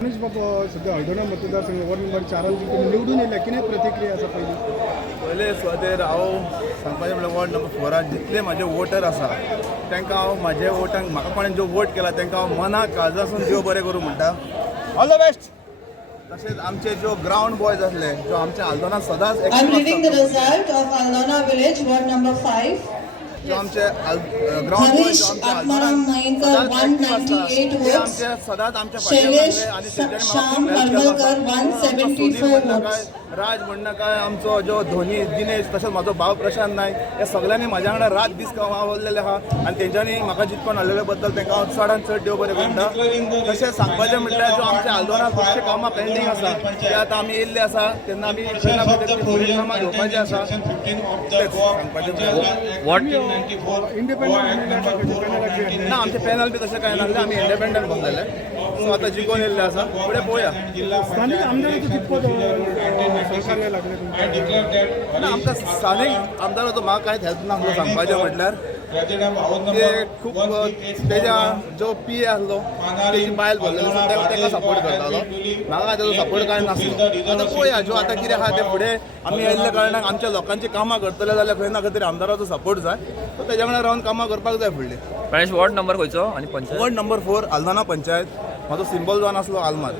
गणेश बाबा सध्या हळदोणा मतदारसंघ वॉर्ड नंबर 4 निवडून येयला कितें प्रतिक्रिया आसा पयले सुवातेर हांव सांगपाचें म्हणल्यार वॉर्ड नंबर 4 जितले म्हाजे वोटर आसा तांकां हांव म्हाजे वोटांक म्हाका कोणें जो वोट केला तांकां हांव मनाक काळजासून देव बरें करूं म्हणटा. All the best. तशेंच आमचे जो ग्राउंड बॉयज आसले जो आमच्या हळदोणांत सदांच I'm reading the result of Aldona village, ward number 5. जो आमचे ग्राउंड बॉयज जो आमच्या आत्माराम मयेकर 198 votes. आमचे सदांच आमच्या शैलेश श्याम हळमलकर 174 votes. राज म्हणणं काय आमचो जो धोनी दिनेश तसंच म्हाजो भाव प्रशांत नायक हे सगळ्यांनी म्हाज्या वांगडा रात दीस कामावलेले आहा आनी तेंच्यांनी म्हाका जितकोन हाडलेले बद्दल तांकां हांव चडांत चड देव बरें म्हणटा. तशेंच सांगपाचें म्हटल्यार जो आमच्या हळदोणांत खुबशीं कामां पेंडींग आसा ते आतां आमी येयल्ले आसा तेन्ना आमी खंय ना खंय तरी फुडें कामां घेवपाचीं आसा तेच सांगपाचें. वॉट इंडिपेंडंट ना आमचे पॅनल बी तशें कांय नासलें आमी इंडिपेंडंट बसलेले सो आतां जिखून येयल्ले आसा फुडें पळोवया. स्थानिक आमदाराचो कितपत सहकार्य लागलें तुमकां? ना आमकां स्थानीक आमदाराचो म्हाका कांयच हेल्प ना म्हणून सांगपाचें म्हटल्यार ते खूब तेज्या जो पी ए आसलो तेजी बायल भरलेलो ताका सपोर्ट करतालो म्हाका तेजो सपोर्ट कांय नासलो. आतां पळोवया जो आतां कितें आहा तें फुडें आमी येयल्ल्या कारणान आमच्या लोकांची कामां करतले जाल्यार खंय ना खंय तरी आमदाराचो सपोर्ट जाय सो तेज्या वांगडा रावन कामां करपाक जाय फुडलीं. गणेश वॉर्ड नंबर खंयचो आनी पंचायत? Ward number 4 Aldona panchayat. म्हाजो सिंबल जो आसलो आलमार.